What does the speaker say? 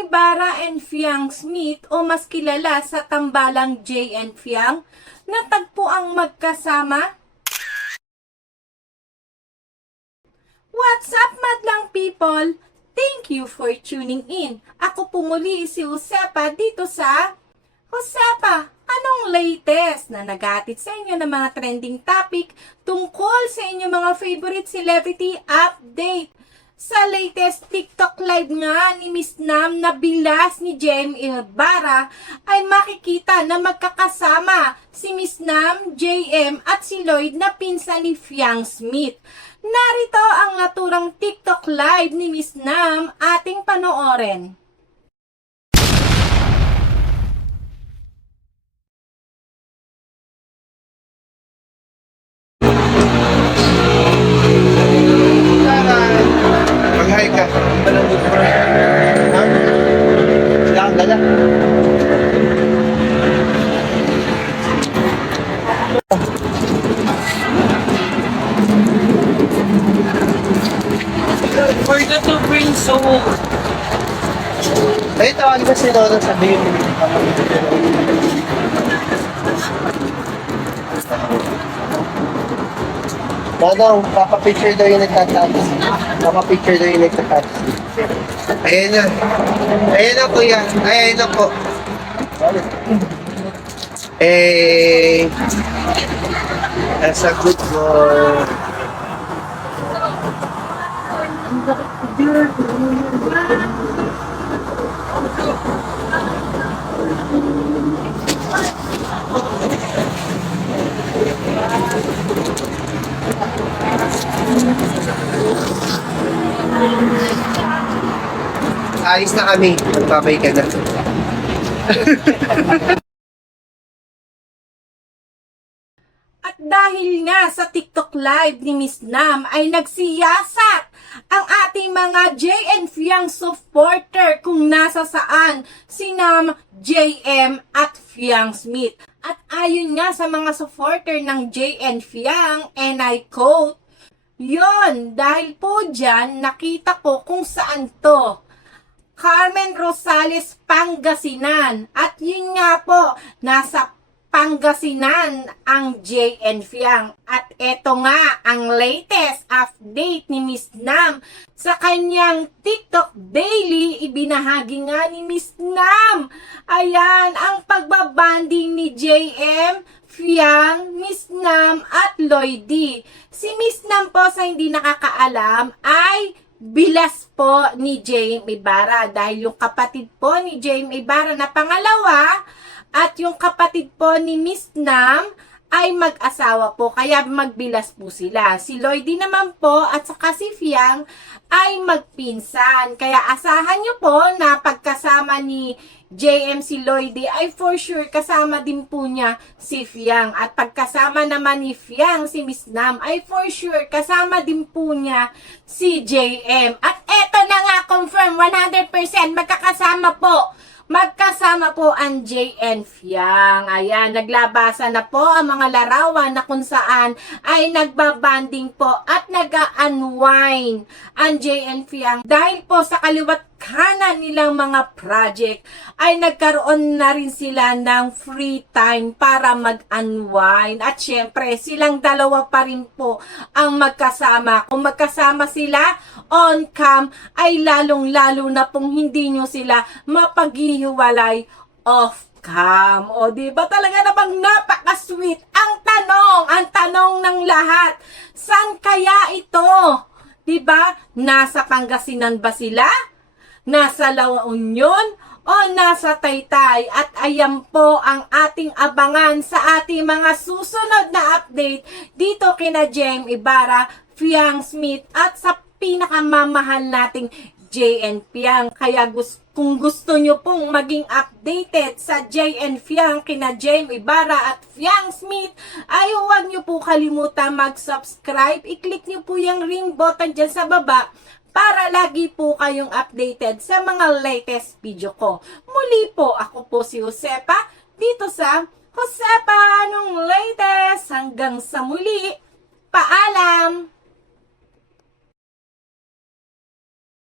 Ibarra and Fiang Smith o mas kilala sa tambalang J and Fiang natagpo ang magkasama? What's up, madlang people? Thank you for tuning in. Ako po muli si Josepa dito sa Josepa, anong latest na nagatid sa inyo ng mga trending topic tungkol sa inyong mga favorite celebrity update? Sa latest TikTok live nga ni Miss Nam na bilas ni Jem Ibarra ay makikita na magkakasama si Miss Nam, JM at si Lloyd na pinsan ni Fiang Smith. Narito ang naturang TikTok live ni Miss Nam ating panoorin. Ay, tawagin ka si Lola sabihin mo. Dadong, papapicture daw yung nagtatatas. Papapicture daw yung nagtatatas. Ayan na. Ayan na, kuya. Ay, ayan na po. Eh, that's a good boy. Ayos na kami. Magbabay ka na. At dahil nga sa TikTok live ni Miss Nam ay nagsiyasat ang ating mga JN Fiang supporter kung nasa saan si Nam, JM at Fiang Smith. At ayon nga sa mga supporter ng JN Fiang, and I quote, Yon, dahil po dyan, nakita ko kung saan to. Carmen Rosales Pangasinan. At yun nga po, nasa Pangasinan ang JN Fiang. At eto nga ang latest update ni Miss Nam sa kanyang TikTok daily. Ibinahagi nga ni Miss Nam. Ayan, ang pagbabanding ni JM Fiang, Miss Nam at Lloydie. Si Miss Nam po sa hindi nakakaalam ay bilas po ni James Ibarra dahil yung kapatid po ni James Ibarra na pangalawa at yung kapatid po ni Miss Nam ay mag-asawa po kaya magbilas po sila. Si Lloydie naman po at saka si Fiang ay magpinsan. Kaya asahan nyo po na pagkasama ni JM si Lloydie ay for sure kasama din po niya si Fiang. At pagkasama naman ni Fiang si Miss Nam ay for sure kasama din po niya si JM. At eto na nga confirm 100% magkakasama po Magkasama po ang JN Fiang. Ayan, naglabasa na po ang mga larawan na kung saan ay nagbabanding po at nag-unwind ang JN Fiang. Dahil po sa kaliwat kanan nilang mga project ay nagkaroon na rin sila ng free time para mag-unwind. At syempre, silang dalawa pa rin po ang magkasama. Kung magkasama sila on cam ay lalong-lalo na pong hindi nyo sila mapaghihiwalay off cam. O, di ba talaga namang napaka-sweet? Ang tanong, ang tanong ng lahat, saan kaya ito? Di ba? Nasa Pangasinan ba sila? Nasa La Union? O nasa Taytay? At ayan po ang ating abangan sa ating mga susunod na update dito kina Jem Ibarra, Fiang Smith at sa pinakamamahal nating JN Fiang. Kaya gus- kung gusto nyo pong maging updated sa JN Fiang, kina Jem Ibarra at Fiang Smith, ay huwag nyo po kalimutan mag-subscribe. I-click nyo po yung ring button dyan sa baba para lagi po kayong updated sa mga latest video ko. Muli po, ako po si Josepa dito sa Josepa, anong latest? Hanggang sa muli, paalam!